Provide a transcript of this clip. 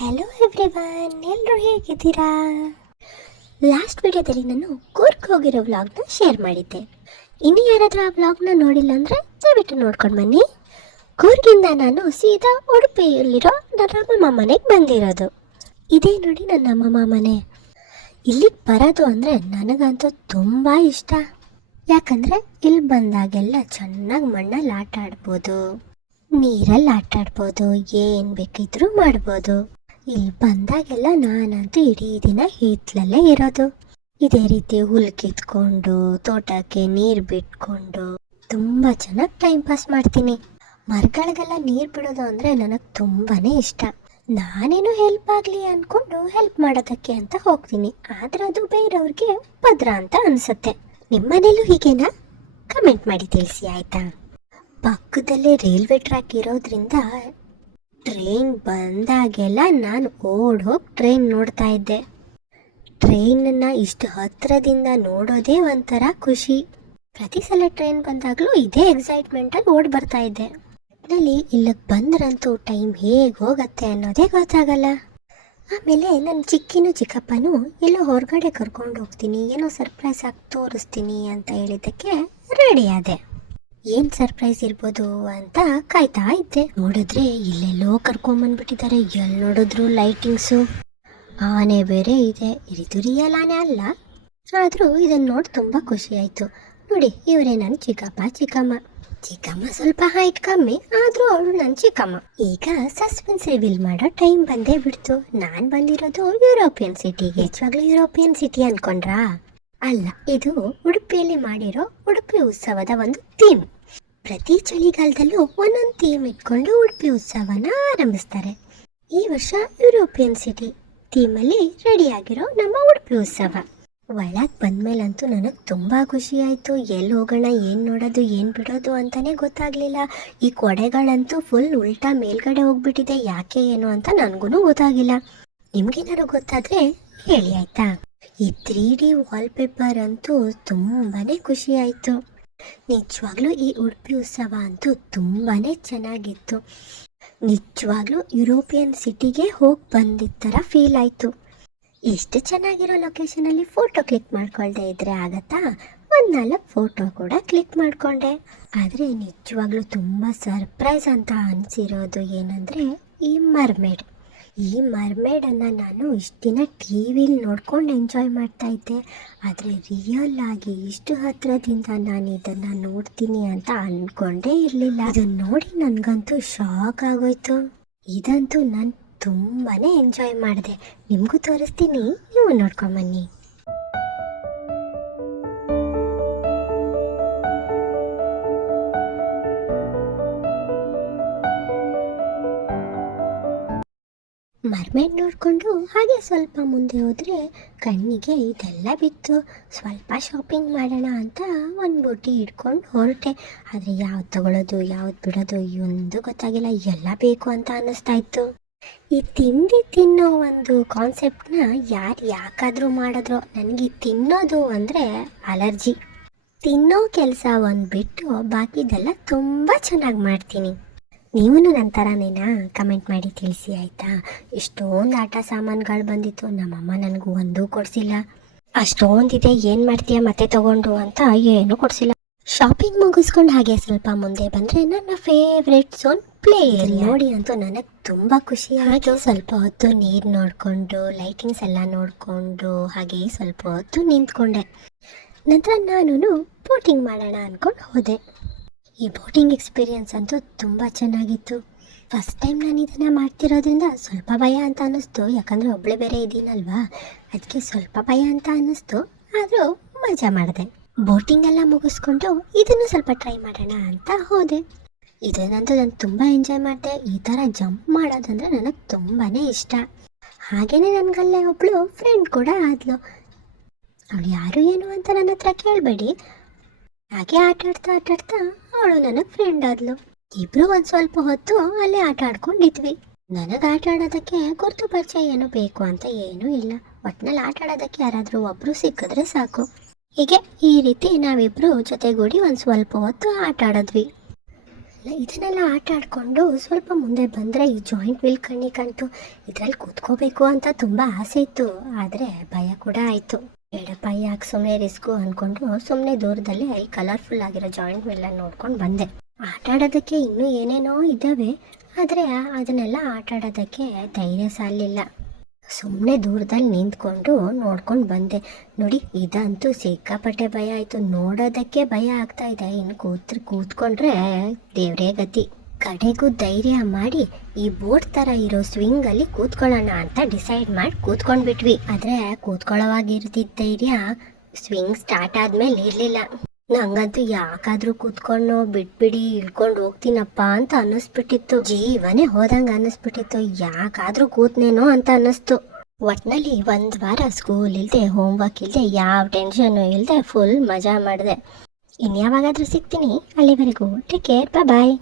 Hello everyone, ಎಲ್ಲರೂ ಹೇಗಿದ್ದೀರಾ? Last ವಿಡಿಯೋದಲ್ಲಿ ನಾನು ಕೂರ್ಗ್ ಹೋಗಿರೋ ವ್ಲಾಗ್ನ ಶೇರ್ ಮಾಡಿದ್ದೆ. ಇನ್ನು ಯಾರಾದರೂ ಆ ವ್ಲಾಗ್ನ ನೋಡಿಲ್ಲ ಅಂದರೆ ದಯವಿಟ್ಟು ನೋಡ್ಕೊಂಡು ಬನ್ನಿ. ಕೂರ್ಗಿಂದ ನಾನು ಸೀದಾ ಉಡುಪಿಯಲ್ಲಿರೋ ನನ್ನ ಅಮ್ಮಮ್ಮ ಮನೆಗೆ ಬಂದಿರೋದು. ಇದೇ ನೋಡಿ ನನ್ನ ಅಮ್ಮಮ್ಮ ಮನೆ. ಇಲ್ಲಿಗೆ ಬರೋದು ಅಂದರೆ ನನಗಂತೂ ತುಂಬ ಇಷ್ಟ. ಯಾಕಂದರೆ ಇಲ್ಲಿ ಬಂದಾಗೆಲ್ಲ ಚೆನ್ನಾಗಿ ಮಣ್ಣಲ್ಲಿ ಆಟ ಆಡ್ಬೋದು, ನೀರಲ್ಲಿ ಆಟ ಆಡ್ಬೋದು, ಏನು ಬೇಕಿದ್ರೂ ಮಾಡ್ಬೋದು. ಇಲ್ಲಿ ಬಂದಾಗೆಲ್ಲ ನಾನಂತೂ ಇಡೀ ದಿನ ಹಿತ್ತಲಲ್ಲೇ ಇರೋದು. ಇದೇ ರೀತಿ ಹುಲ್ ಕಿತ್ಕೊಂಡು ತೋಟಕ್ಕೆ ನೀರು ಬಿಟ್ಕೊಂಡು ತುಂಬ ಚೆನ್ನಾಗಿ ಟೈಮ್ ಪಾಸ್ ಮಾಡ್ತೀನಿ. ಮರಗಳಿಗೆಲ್ಲ ನೀರು ಬಿಡೋದು ಅಂದರೆ ನನಗೆ ತುಂಬಾ ಇಷ್ಟ. ನಾನೇನು ಹೆಲ್ಪ್ ಆಗಲಿ ಅಂದ್ಕೊಂಡು ಹೆಲ್ಪ್ ಮಾಡೋದಕ್ಕೆ ಅಂತ ಹೋಗ್ತೀನಿ, ಆದರೆ ಅದು ಬೇರೆಯವ್ರಿಗೆ ಉಪದ್ರ ಅಂತ ಅನಿಸುತ್ತೆ. ನಿಮ್ಮನೇಲೂ ಹೀಗೇನಾ? ಕಮೆಂಟ್ ಮಾಡಿ ತಿಳಿಸಿ ಆಯಿತಾ? ಪಕ್ಕದಲ್ಲೇ ರೈಲ್ವೆ ಟ್ರ್ಯಾಕ್ ಇರೋದ್ರಿಂದ ಟ್ರೈನ್ ಬಂದಾಗೆಲ್ಲ ನಾನು ಹೋಗಿ ಟ್ರೈನ್ ನೋಡ್ತಾ ಇದ್ದೆ. ಟ್ರೈನನ್ನು ಇಷ್ಟು ಹತ್ತಿರದಿಂದ ನೋಡೋದೇ ಒಂಥರ ಖುಷಿ. ಪ್ರತಿ ಸಲ ಟ್ರೈನ್ ಬಂದಾಗಲೂ ಇದೇ ಎಕ್ಸೈಟ್ಮೆಂಟಲ್ಲಿ ಓಡಿ ಬರ್ತಾ ಇದ್ದೆ. ಒಟ್ಟಿನಲ್ಲಿ ಇಲ್ಲಿಗೆ ಬಂದ್ರಂತೂ ಟೈಮ್ ಹೇಗೆ ಹೋಗುತ್ತೆ ಅನ್ನೋದೇ ಗೊತ್ತಾಗಲ್ಲ. ಆಮೇಲೆ ನನ್ನ ಚಿಕ್ಕಪ್ಪನೂ ಎಲ್ಲೋ ಹೊರಗಡೆ ಕರ್ಕೊಂಡು ಹೋಗ್ತೀನಿ, ಏನೋ ಸರ್ಪ್ರೈಸ್ ಆಗಿ ತೋರಿಸ್ತೀನಿ ಅಂತ ಹೇಳಿದ್ದಕ್ಕೆ ರೆಡಿ ಆದೆ. ಏನು ಸರ್ಪ್ರೈಸ್ ಇರ್ಬೋದು ಅಂತ ಕಾಯ್ತಾ ಇದ್ದೆ. ನೋಡಿದ್ರೆ ಇಲ್ಲೆಲ್ಲೋ ಕರ್ಕೊಂಬಂದ್ಬಿಟ್ಟಿದ್ದಾರೆ. ಎಲ್ಲಿ ನೋಡಿದ್ರು ಲೈಟಿಂಗ್ಸು, ಆನೆ ಬೇರೆ ಇದೆ. ಇದು ರಿಯಲ್ ಆನೆ ಅಲ್ಲ, ಆದರೂ ಇದನ್ನು ನೋಡಿ ತುಂಬ ಖುಷಿ ಆಯಿತು. ನೋಡಿ, ಇವರೇ ನನ್ನ ಚಿಕ್ಕಮ್ಮ ಸ್ವಲ್ಪ ಹೈಟ್ ಕಮ್ಮಿ, ಆದರೂ ಅವಳು ನನ್ನ ಚಿಕ್ಕಮ್ಮ. ಈಗ ಸಸ್ಪೆನ್ಸ್ ರಿವೀಲ್ ಮಾಡೋ ಟೈಮ್ ಬಂದೇ ಬಿಡ್ತು. ನಾನು ಬಂದಿರೋದು ಯುರೋಪಿಯನ್ ಸಿಟಿಗೆ. ನಿಜವಾಗ್ಲೂ ಯುರೋಪಿಯನ್ ಸಿಟಿ ಅನ್ಕೊಂಡ್ರಾ? ಅಲ್ಲ, ಇದು ಉಡುಪಿಯಲ್ಲಿ ಮಾಡಿರೋ ಉಡುಪಿ ಉತ್ಸವದ ಒಂದು ಥೀಮ್. ಪ್ರತಿ ಚಳಿಗಾಲದಲ್ಲೂ ಒಂದೊಂದು ಥೀಮ್ ಇಟ್ಕೊಂಡು ಉಡುಪಿ ಉತ್ಸವನ ಆರಂಭಿಸ್ತಾರೆ. ಈ ವರ್ಷ ಯುರೋಪಿಯನ್ ಸಿಟಿ ಥೀಮಲ್ಲಿ ರೆಡಿಯಾಗಿರೋ ನಮ್ಮ ಉಡುಪಿ ಉತ್ಸವ. ಒಳಗೆ ಬಂದ್ಮೇಲಂತೂ ನನಗೆ ತುಂಬ ಖುಷಿ ಆಯಿತು. ಎಲ್ಲಿ ಹೋಗೋಣ, ಏನು ನೋಡೋದು, ಏನು ಬಿಡೋದು ಅಂತಲೇ ಗೊತ್ತಾಗಲಿಲ್ಲ. ಈ ಕೊಡೆಗಳಂತೂ ಫುಲ್ ಉಲ್ಟಾ ಮೇಲ್ಗಡೆ ಹೋಗ್ಬಿಟ್ಟಿದೆ. ಯಾಕೆ ಏನು ಅಂತ ನನಗೂ ಗೊತ್ತಾಗಿಲ್ಲ. ನಿಮ್ಗೇನಾದ್ರು ಗೊತ್ತಾದರೆ ಹೇಳಿ ಆಯಿತಾ? ಈ 3D ವಾಲ್ಪೇಪರ್ ಅಂತೂ ತುಂಬಾ ಖುಷಿ ಆಯಿತು. ನಿಜವಾಗ್ಲೂ ಈ ಉಡುಪಿ ಉತ್ಸವ ಅಂತೂ ತುಂಬಾ ಚೆನ್ನಾಗಿತ್ತು. ನಿಜವಾಗ್ಲೂ ಯುರೋಪಿಯನ್ ಸಿಟಿಗೆ ಹೋಗಿ ಬಂದಿದ್ದ ಥರ ಫೀಲ್ ಆಯಿತು. ಎಷ್ಟು ಚೆನ್ನಾಗಿರೋ ಲೊಕೇಶನಲ್ಲಿ ಫೋಟೋ ಕ್ಲಿಕ್ ಮಾಡ್ಕೊಳ್ದೆ ಇದ್ರೆ ಆಗತ್ತಾ? ಒಂದು 4 ಫೋಟೋ ಕೂಡ ಕ್ಲಿಕ್ ಮಾಡಿಕೊಂಡೆ. ಆದರೆ ನಿಜವಾಗ್ಲೂ ತುಂಬ ಸರ್ಪ್ರೈಸ್ ಅಂತ ಅನಿಸಿರೋದು ಏನಂದರೆ ಈ ಮರ್ಮೇಡನ್ನು ನಾನು ಇಷ್ಟು ದಿನ ಟಿ ವಿಲಿ ನೋಡ್ಕೊಂಡು ಎಂಜಾಯ್ ಮಾಡ್ತಾ ಇದ್ದೆ. ಆದರೆ ರಿಯಲ್ ಆಗಿ ಇಷ್ಟು ಹತ್ತಿರದಿಂದ ನಾನು ಇದನ್ನು ನೋಡ್ತೀನಿ ಅಂತ ಅಂದ್ಕೊಂಡೇ ಇರಲಿಲ್ಲ. ಅದನ್ನು ನೋಡಿ ನನಗಂತೂ ಶಾಕ್ ಆಗೋಯ್ತು. ಇದಂತೂ ನಾನು ತುಂಬಾ ಎಂಜಾಯ್ ಮಾಡಿದೆ. ನಿಮಗೂ ತೋರಿಸ್ತೀನಿ, ನೀವು ನೋಡ್ಕೊಂಬನ್ನಿ. ಮರ್ಮೇಡ್ ನೋಡಿಕೊಂಡು ಹಾಗೆ ಸ್ವಲ್ಪ ಮುಂದೆ ಹೋದರೆ ಕಣ್ಣಿಗೆ ಇದೆಲ್ಲ ಬಿತ್ತು. ಸ್ವಲ್ಪ ಶಾಪಿಂಗ್ ಮಾಡೋಣ ಅಂತ ಒಂದು ಬುಟ್ಟಿ ಹಿಡ್ಕೊಂಡು ಹೊರಟೆ. ಆದರೆ ಯಾವ್ದು ತಗೊಳ್ಳೋದು ಯಾವ್ದು ಬಿಡೋದು ಒಂದು ಗೊತ್ತಾಗಿಲ್ಲ. ಎಲ್ಲ ಬೇಕು ಅಂತ ಅನ್ನಿಸ್ತಾ ಇತ್ತು. ಈ ತಿಂಡಿ ತಿನ್ನೋ ಒಂದು ಕಾನ್ಸೆಪ್ಟನ್ನ ಯಾಕಾದರೂ ಮಾಡಿದ್ರು. ನನಗೆ ತಿನ್ನೋದು ಅಂದರೆ ಅಲರ್ಜಿ. ತಿನ್ನೋ ಕೆಲಸ ಒಂದು ಬಿಟ್ಟು ಬಾಕಿದೆಲ್ಲ ತುಂಬ ಚೆನ್ನಾಗಿ ಮಾಡ್ತೀನಿ. ನೀವು ನನ್ನ ಥರನೇನಾ? ಕಮೆಂಟ್ ಮಾಡಿ ತಿಳಿಸಿ ಆಯಿತಾ? ಎಷ್ಟೊಂದು ಆಟ ಸಾಮಾನುಗಳು ಬಂದಿತ್ತು, ನಮ್ಮಮ್ಮ ನನಗೂ ಒಂದೂ ಕೊಡಿಸಿಲ್ಲ. ಅಷ್ಟೊಂದಿದೆ, ಏನು ಮಾಡ್ತೀಯ ಮತ್ತೆ ತಗೊಂಡು ಅಂತ ಏನೂ ಕೊಡಿಸಿಲ್ಲ. ಶಾಪಿಂಗ್ ಮುಗಿಸ್ಕೊಂಡು ಹಾಗೆ ಸ್ವಲ್ಪ ಮುಂದೆ ಬಂದರೆ ನನ್ನ ಫೇವ್ರೆಟ್ ಝೋನ್ ಪ್ಲೇ ಏರಿಯಾ ನೋಡಿ ಅಂತೂ ನನಗೆ ತುಂಬ ಖುಷಿ ಆಯಿತು. ಸ್ವಲ್ಪ ಹೊತ್ತು ನೀರು ನೋಡಿಕೊಂಡು ಲೈಟಿಂಗ್ಸ್ ಎಲ್ಲ ನೋಡಿಕೊಂಡು ಹಾಗೆ ಸ್ವಲ್ಪ ಹೊತ್ತು ನಿಂತ್ಕೊಂಡೆ. ನಂತರ ನಾನು ಬೋಟಿಂಗ್ ಮಾಡೋಣ ಅಂದ್ಕೊಂಡು ಹೋದೆ. ಈ ಬೋಟಿಂಗ್ ಎಕ್ಸ್ಪೀರಿಯನ್ಸ್ ಅಂತೂ ತುಂಬ ಚೆನ್ನಾಗಿತ್ತು. ಫಸ್ಟ್ ಟೈಮ್ ನಾನು ಇದನ್ನು ಮಾಡ್ತಿರೋದ್ರಿಂದ ಸ್ವಲ್ಪ ಭಯ ಅಂತ ಅನ್ನಿಸ್ತು. ಯಾಕಂದರೆ ಒಬ್ಬಳೇ ಬೇರೆ ಇದ್ದೀನಲ್ವಾ, ಅದಕ್ಕೆ ಸ್ವಲ್ಪ ಭಯ ಅಂತ ಅನ್ನಿಸ್ತು. ಆದರೂ ಮಜಾ ಮಾಡಿದೆ. ಬೋಟಿಂಗ್ ಎಲ್ಲ ಮುಗಿಸ್ಕೊಂಡು ಇದನ್ನು ಸ್ವಲ್ಪ ಟ್ರೈ ಮಾಡೋಣ ಅಂತ ಹೋದೆ. ಇದನ್ನಂತೂ ನಾನು ತುಂಬ ಎಂಜಾಯ್ ಮಾಡಿದೆ. ಈ ಥರ ಜಂಪ್ ಮಾಡೋದಂದರೆ ನನಗೆ ತುಂಬಾ ಇಷ್ಟ. ಹಾಗೆಯೇ ನನಗಲ್ಲೇ ಒಬ್ಬಳು ಫ್ರೆಂಡ್ ಕೂಡ ಆದಳು. ಅವಳು ಯಾರು ಏನು ಅಂತ ನನ್ನ ಹತ್ರ ಕೇಳಬೇಡಿ. ಹಾಗೆ ಆಟಾಡ್ತಾ ಅವಳು ನನಗೆ ಫ್ರೆಂಡ್ ಆದ್ಲು. ಇಬ್ರು ಒಂದು ಸ್ವಲ್ಪ ಹೊತ್ತು ಅಲ್ಲೇ ಆಟ ಆಡ್ಕೊಂಡಿದ್ವಿ. ನನಗೆ ಆಟ ಆಡೋದಕ್ಕೆ ಗುರುತು ಪರಿಚಯ ಏನು ಬೇಕು ಅಂತ ಏನೂ ಇಲ್ಲ. ಒಟ್ಟಿನಲ್ಲಿ ಆಟ ಆಡೋದಕ್ಕೆ ಯಾರಾದರೂ ಒಬ್ಬರು ಸಿಕ್ಕಿದ್ರೆ ಸಾಕು. ಹೀಗೆ ಈ ರೀತಿ ನಾವಿಬ್ಬರು ಜೊತೆಗೂಡಿ ಒಂದು ಸ್ವಲ್ಪ ಹೊತ್ತು ಆಟ ಆಡಿದ್ವಿ. ಇದನ್ನೆಲ್ಲ ಆಟ ಆಡಿಕೊಂಡು ಸ್ವಲ್ಪ ಮುಂದೆ ಬಂದರೆ ಈ ಜಾಯಿಂಟ್ ವೀಲ್ ಕಣ್ಣಿಗೆ ಕಾಣ್ತು. ಇದರಲ್ಲಿ ಕೂತ್ಕೋಬೇಕು ಅಂತ ತುಂಬ ಆಸೆ ಇತ್ತು, ಆದರೆ ಭಯ ಕೂಡ ಆಯಿತು. ಬೇಡಪ್ಪ ಯಾಕೆ ಸುಮ್ಮನೆ ರಿಸ್ಕು ಅಂದ್ಕೊಂಡು ಸುಮ್ಮನೆ ದೂರದಲ್ಲೇ ಈ ಕಲರ್ಫುಲ್ ಆಗಿರೋ ಜಾಯಿಂಟ್ ವೀಲನ್ನು ನೋಡ್ಕೊಂಡು ಬಂದೆ. ಆಟ ಆಡೋದಕ್ಕೆ ಇನ್ನೂ ಏನೇನೋ ಇದ್ದಾವೆ, ಆದರೆ ಅದನ್ನೆಲ್ಲ ಆಟ ಆಡೋದಕ್ಕೆ ಧೈರ್ಯ ಸಾಲಿಲ್ಲ. ಸುಮ್ಮನೆ ದೂರದಲ್ಲಿ ನಿಂತ್ಕೊಂಡು ನೋಡ್ಕೊಂಡು ಬಂದೆ. ನೋಡಿ, ಇದಂತೂ ಸಿಕ್ಕಾಪಟ್ಟೆ ಭಯ ಆಯಿತು. ನೋಡೋದಕ್ಕೆ ಭಯ ಆಗ್ತಾ ಇದೆ, ಇನ್ನು ಕೂತ್ಕೊಂಡ್ರೆ ದೇವ್ರೇ ಗತಿ. ಕಡೆಗೂ ಧೈರ್ಯ ಮಾಡಿ ಈ ಬೋಟ್ ಥರ ಇರೋ ಸ್ವಿಂಗಲ್ಲಿ ಕೂತ್ಕೊಳ್ಳೋಣ ಅಂತ ಡಿಸೈಡ್ ಮಾಡಿ ಕೂತ್ಕೊಂಡ್ಬಿಟ್ವಿ. ಆದರೆ ಕೂತ್ಕೊಳ್ಳೋವಾಗಿರ್ತಿದ್ದ ಧೈರ್ಯ ಸ್ವಿಂಗ್ ಸ್ಟಾರ್ಟ್ ಆದ್ಮೇಲೆ ಇರಲಿಲ್ಲ. ನಂಗಂತೂ ಯಾಕಾದ್ರೂ ಕೂತ್ಕೊಂಡು ಬಿಟ್ಬಿಡಿ ಇಳ್ಕೊಂಡು ಹೋಗ್ತೀನಪ್ಪ ಅಂತ ಅನ್ನಿಸ್ಬಿಟ್ಟಿತ್ತು. ಜೀವನೇ ಹೋದಂಗೆ ಅನ್ನಿಸ್ಬಿಟ್ಟಿತ್ತು. ಯಾಕಾದ್ರೂ ಕೂತ್ನೇನೋ ಅಂತ ಅನ್ನಿಸ್ತು. ಒಟ್ನಲ್ಲಿ 1 ವಾರ ಸ್ಕೂಲ್ ಇಲ್ಲದೆ, ಹೋಮ್ವರ್ಕ್ ಇಲ್ಲದೆ, ಯಾವ ಟೆನ್ಷನ್ನು ಇಲ್ಲದೆ ಫುಲ್ ಮಜಾ ಮಾಡಿದೆ. ಇನ್ಯಾವಾಗಾದ್ರೂ ಸಿಗ್ತೀನಿ. ಅಲ್ಲಿವರೆಗೂ ಟೇಕ್ ಕೇರ್, ಬಾಯ್.